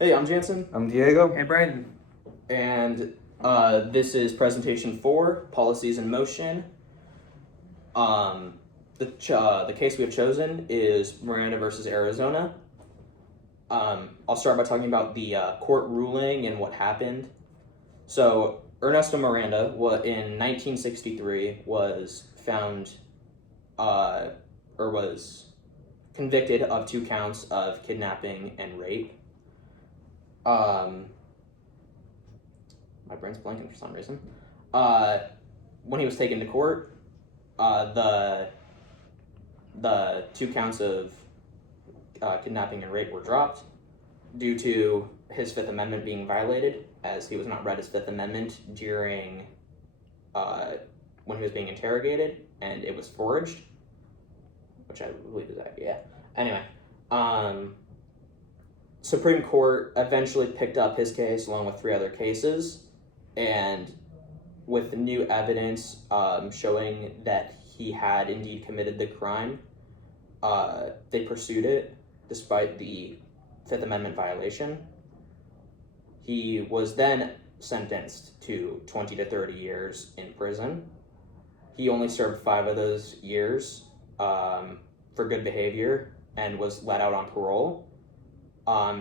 Hey, I'm Jansen. I'm Diego. And Brandon. And this is presentation 4, Policies in Motion. The case we have chosen is Miranda versus Arizona. I'll start by talking about the court ruling and what happened. So, Ernesto Miranda in 1963 was found or was convicted of 2 counts of kidnapping and rape. My brain's blanking for some reason. When he was taken to court, the 2 counts of kidnapping and rape were dropped due to his Fifth Amendment being violated, as he was not read his Fifth Amendment during when he was being interrogated, and it was forged, which I believe is accurate. Yeah. Anyway, Supreme Court eventually picked up his case along with 3 other cases, and with new evidence showing that he had indeed committed the crime, they pursued it despite the Fifth Amendment violation. He was then sentenced to 20 to 30 years in prison. He only served 5 of those years for good behavior and was let out on parole.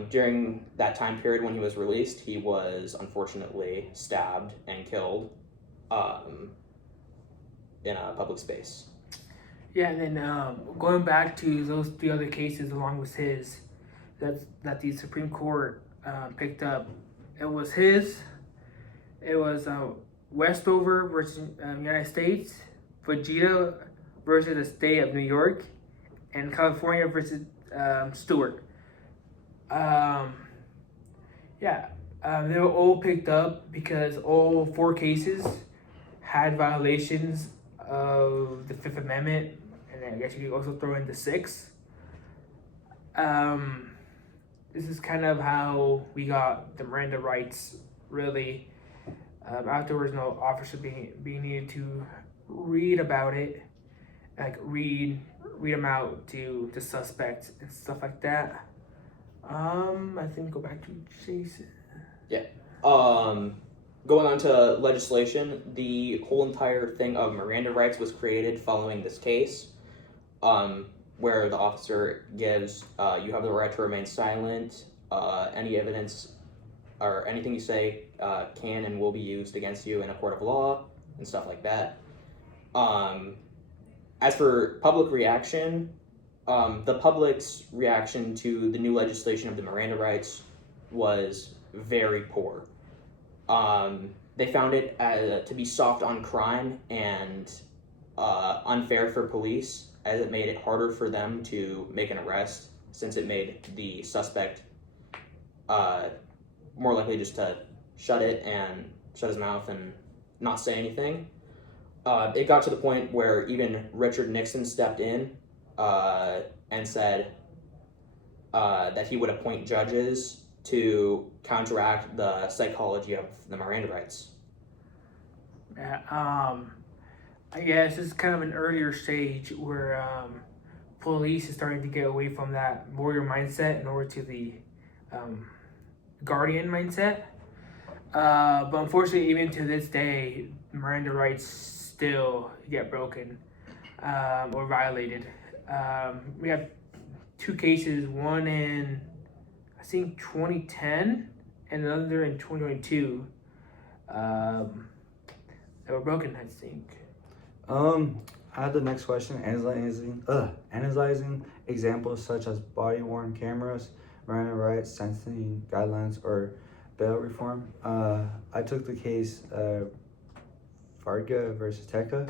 During that time period when he was released, he was unfortunately stabbed and killed in a public space. Yeah, and then going back to those 3 other cases along with his, that the Supreme Court picked up, it was Westover versus United States, Vegeta versus the state of New York, and California versus Stewart. They were all picked up because all 4 cases had violations of the Fifth Amendment, and I guess you could also throw in the 6th. This is kind of how we got the Miranda rights, really. Afterwards, no officer being needed to read about it, like read them out to the suspect and stuff like that. I think go back to Jason. Yeah. Going on to legislation, the whole entire thing of Miranda rights was created following this case, where the officer gives, you have the right to remain silent, any evidence or anything you say can and will be used against you in a court of law, and stuff like that. As for public reaction, the public's reaction to the new legislation of the Miranda rights was very poor. They found it to be soft on crime and unfair for police, as it made it harder for them to make an arrest, since it made the suspect more likely just to shut his mouth and not say anything. It got to the point where even Richard Nixon stepped in and said that he would appoint judges to counteract the psychology of the Miranda rights. I guess this is kind of an earlier stage where police is starting to get away from that warrior mindset and over to the guardian mindset. But unfortunately, even to this day, Miranda rights still get broken or violated. We have 2 cases, one in I think 2010 and another in 2022 that were broken, I think. I had the next question. Analyzing examples such as body-worn cameras, Miranda rights, sentencing guidelines, or bail reform. I took the case Varga versus Teka.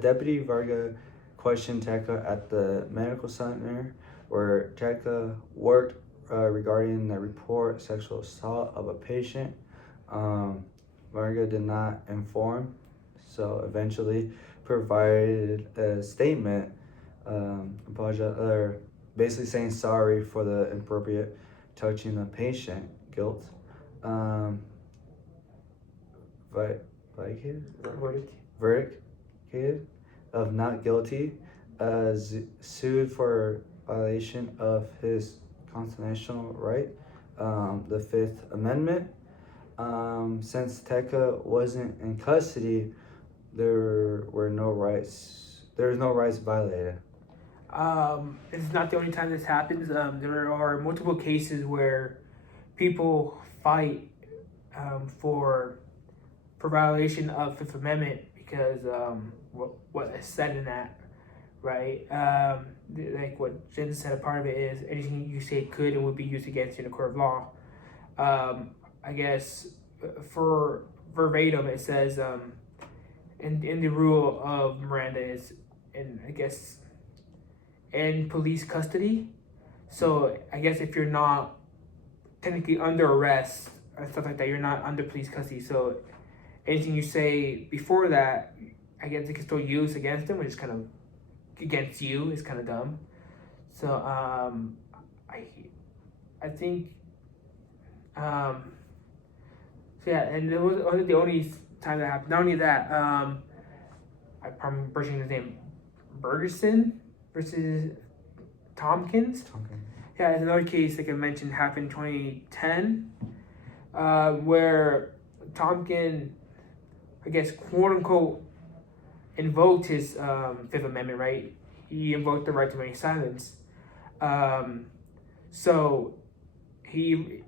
Deputy Varga questioned Teka at the medical center where Teka worked regarding the report sexual assault of a patient. Varga did not inform, so eventually provided a statement basically saying sorry for the inappropriate touching the patient guilt. Verdict of not guilty, sued for violation of his constitutional right the Fifth Amendment. Since Tekka wasn't in custody, there were no rights. There was no rights violated. It's not the only time this happens. There are multiple cases where people fight for violation of Fifth Amendment because what is said in that, right? Like what Jen said, a part of it is anything you say could and would be used against you in a court of law. I guess for verbatim it says in the rule of Miranda is in police custody. So I guess if you're not technically under arrest or stuff like that, you're not under police custody. So anything you say before that, I guess it can still use against them, which is kind of against you. Is kind of dumb. So I think so yeah, and it was the only time that happened. Not only that, I'm butchering his name, Bergeson versus Tompkins. Yeah, it's another case like I mentioned happened in 2010, where Tompkins, I guess, quote unquote, invoked his Fifth Amendment right. He invoked the right to remain silent. So he,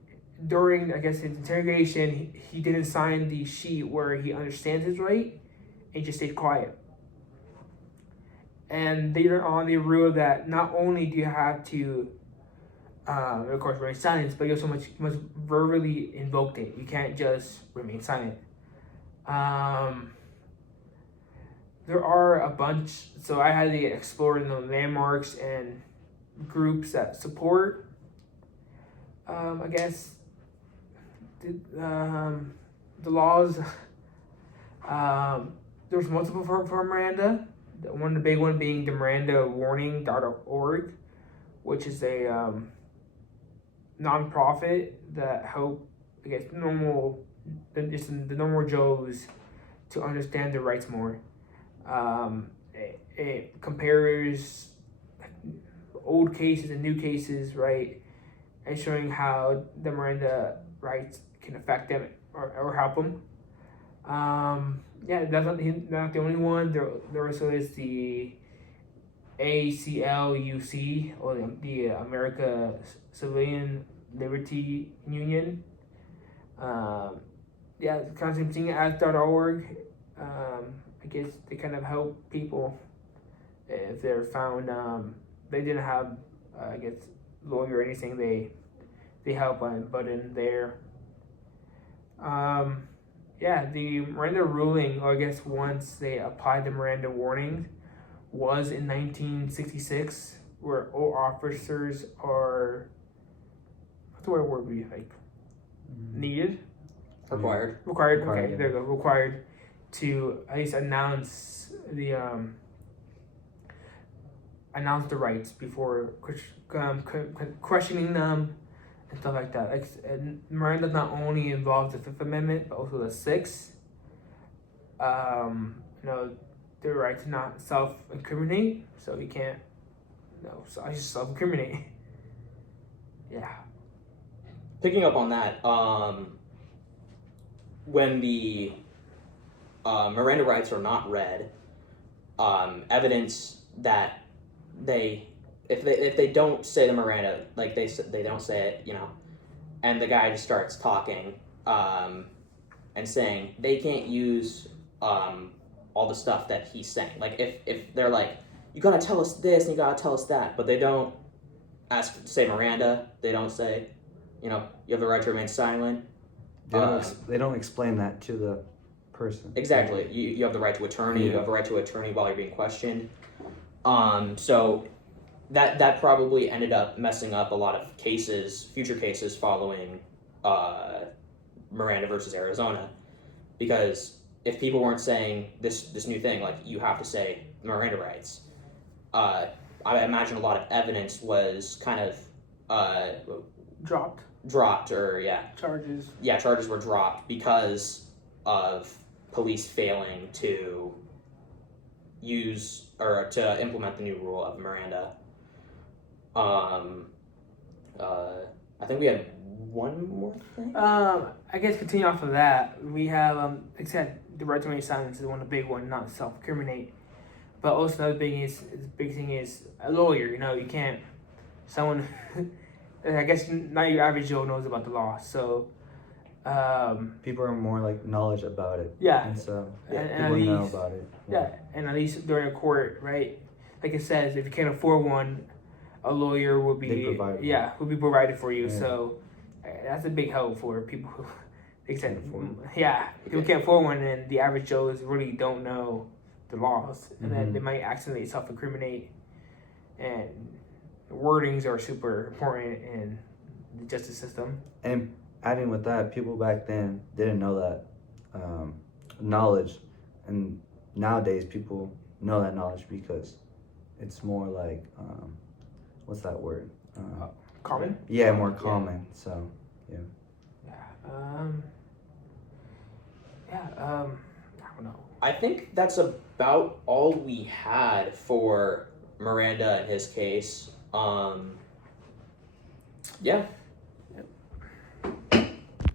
during I guess his interrogation, he didn't sign the sheet where he understands his right, and just stayed quiet. And later on, they ruled that not only do you have to, of course, remain silent, but you also must verbally invoke it. You can't just remain silent. There are a bunch, so I had to explore the landmarks and groups that support, I guess, the laws. There's multiple for Miranda. One of the big one being the MirandaWarning.org, which is a nonprofit that help, I guess, the normal Joes to understand their rights more. It compares old cases and new cases, right, and showing how the Miranda rights can affect them or help them. Yeah, that's not the only one. There also is the ACLUC, or the America Civilian Liberty Union. Yeah, the concept thing as.org. I guess they kind of help people if they're found they didn't have I guess lawyer or anything. They help on but in there. Yeah, the Miranda ruling, or I guess once they applied the Miranda warning, was in 1966, where all officers are, what's the word would be like, needed? Required. Required, okay, there you go, required to at least announce the rights before questioning them and stuff like that. Like, and Miranda not only involves the Fifth Amendment, but also the Sixth. The right to not self-incriminate, so you can't, so I just self-incriminate. Yeah. Picking up on that, when the Miranda rights are not read, evidence that if they don't say the Miranda, like they don't say it, and the guy just starts talking and saying they can't use all the stuff that he's saying. Like if they're like, you gotta tell us this and you gotta tell us that, but they don't ask to say Miranda, they don't say, you have the right to remain silent. They don't explain that to the person. Exactly. You have the right to attorney. You have the right to attorney while you're being questioned. So that probably ended up messing up a lot of future cases following Miranda versus Arizona, because if people weren't saying this new thing, like you have to say Miranda rights, I imagine a lot of evidence was kind of dropped, or charges were dropped because of police failing to use or to implement the new rule of Miranda. I think we had one more thing. I guess continue off of that. We have, like I said, the right to remain silent is one of the big one, not self-incriminate. But also another big thing is a lawyer. You know, you can't. Someone, I guess not your average Joe knows about the law. So, People are more like knowledge about it. yeah, And so and people at know least, about it. yeah, and at least during a court, right? Like it says, if you can't afford one, a lawyer will They be provide one. will be provided for you. Yeah. So that's a big help for people who, like I said, Can't afford people Okay. can't afford one, and the average Joes really don't know the laws, and then Mhm. they might accidentally self-incriminate. And wordings are super important in the justice system. And adding with that, people back then didn't know that knowledge, and nowadays people know that knowledge because it's more like what's that word? Common. Yeah, more Yeah. common. So Yeah. I don't know. I think that's about all we had for Miranda and his case. Yeah,